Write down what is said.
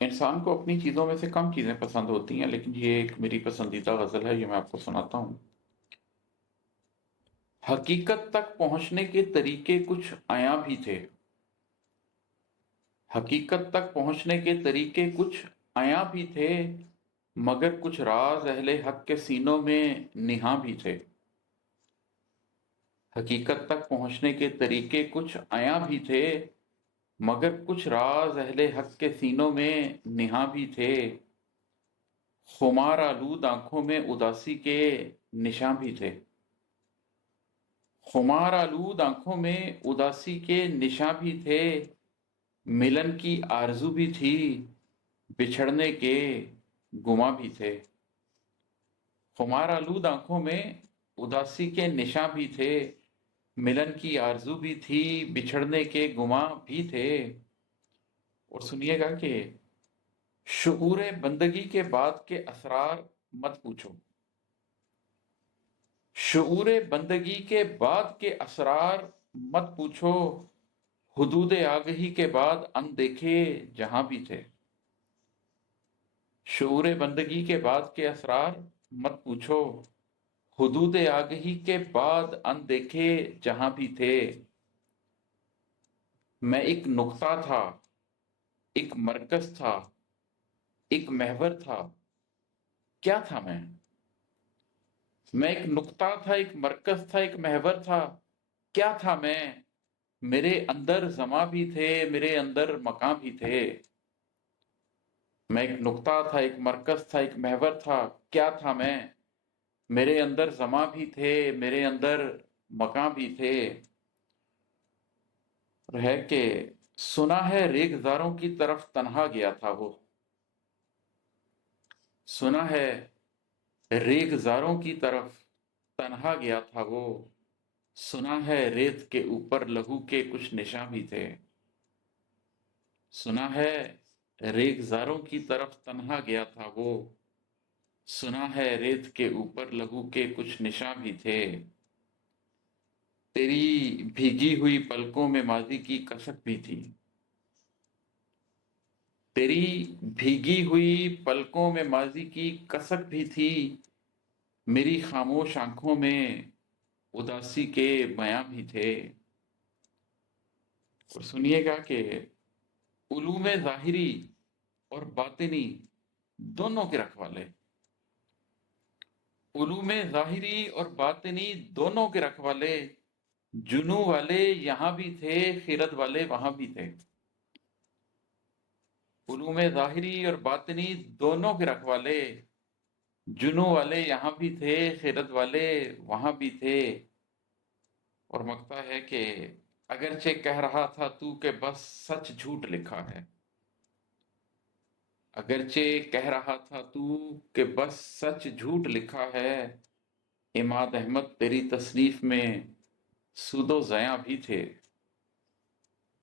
انسان کو اپنی چیزوں میں سے کم چیزیں پسند ہوتی ہیں، لیکن یہ ایک میری پسندیدہ غزل ہے، یہ میں آپ کو سناتا ہوں۔ حقیقت تک پہنچنے کے طریقے کچھ عیاں بھی تھے، حقیقت تک پہنچنے کے طریقے کچھ عیاں بھی تھے، مگر کچھ راز اہل حق کے سینوں میں نہاں بھی تھے۔ حقیقت تک پہنچنے کے طریقے کچھ عیاں بھی تھے، مگر کچھ راز اہل حق کے سینوں میں نہاں بھی تھے۔ خمار آلود آنکھوں میں اداسی کے نشاں بھی تھے، خمار آلود آنکھوں میں اداسی کے نشاں بھی تھے۔ ملن کی آرزو بھی تھی، بچھڑنے کے گماں بھی تھے۔ خمار آلود آنکھوں میں اداسی کے نشاں بھی تھے، ملن کی آرزو بھی تھی، بچھڑنے کے گماں بھی تھے۔ اور سنیے گا کہ شعور بندگی کے بعد کے اسرار مت پوچھو، شعور بندگی کے بعد کے اسرار مت پوچھو، حدود آگہی کے بعد اندیکھے جہاں بھی تھے۔ شعور بندگی کے بعد کے اسرار مت پوچھو، حدود آگہی کے بعد اندیکھے جہاں بھی تھے۔ میں ایک نقطہ تھا، ایک مرکز تھا، ایک محور تھا، کیا تھا میں ایک نقطہ تھا، ایک مرکز تھا، ایک محور تھا، کیا تھا میں؟ میرے اندر زماں بھی تھے، میرے اندر مکاں بھی تھے۔ میں ایک نقطہ تھا، ایک مرکز تھا، ایک محور تھا، کیا تھا میں؟ میرے اندر زماں بھی تھے، میرے اندر مکاں بھی تھے۔ اور ہے کہ سنا ہے ریگزاروں کی طرف تنہا گیا تھا وہ، سنا ہے ریگزاروں کی طرف تنہا گیا تھا وہ، سنا ہے ریت کے اوپر لہو کے کچھ نشاں بھی تھے۔ سنا ہے ریگزاروں کی طرف تنہا گیا تھا وہ، سنا ہے ریت کے اوپر لہو کے کچھ نشاں بھی تھے۔ تیری بھیگی ہوئی پلکوں میں ماضی کی کسک بھی تھی، تیری بھیگی ہوئی پلکوں میں ماضی کی کسک بھی تھی، میری خاموش آنکھوں میں اداسی کے بیاں بھی تھے۔ اور سنیے گا کہ علوم ظاہری اور باطنی دونوں کے رکھوالے، علوم ظاہری اور باطنی دونوں کے رکھوالے، جنوں والے یہاں بھی تھے، خیرت والے وہاں بھی تھے۔ علوم ظاہری اور باطنی دونوں کے رکھوالے، جنوں والے یہاں بھی تھے، خیرت والے وہاں بھی تھے۔ اور مکتا ہے کہ اگرچہ کہہ رہا تھا تو کہ بس سچ جھوٹ لکھا ہے، اگرچہ کہہ رہا تھا تو کہ بس سچ جھوٹ لکھا ہے، عماد احمد تیری تصنیف میں سود و زیاں بھی تھے۔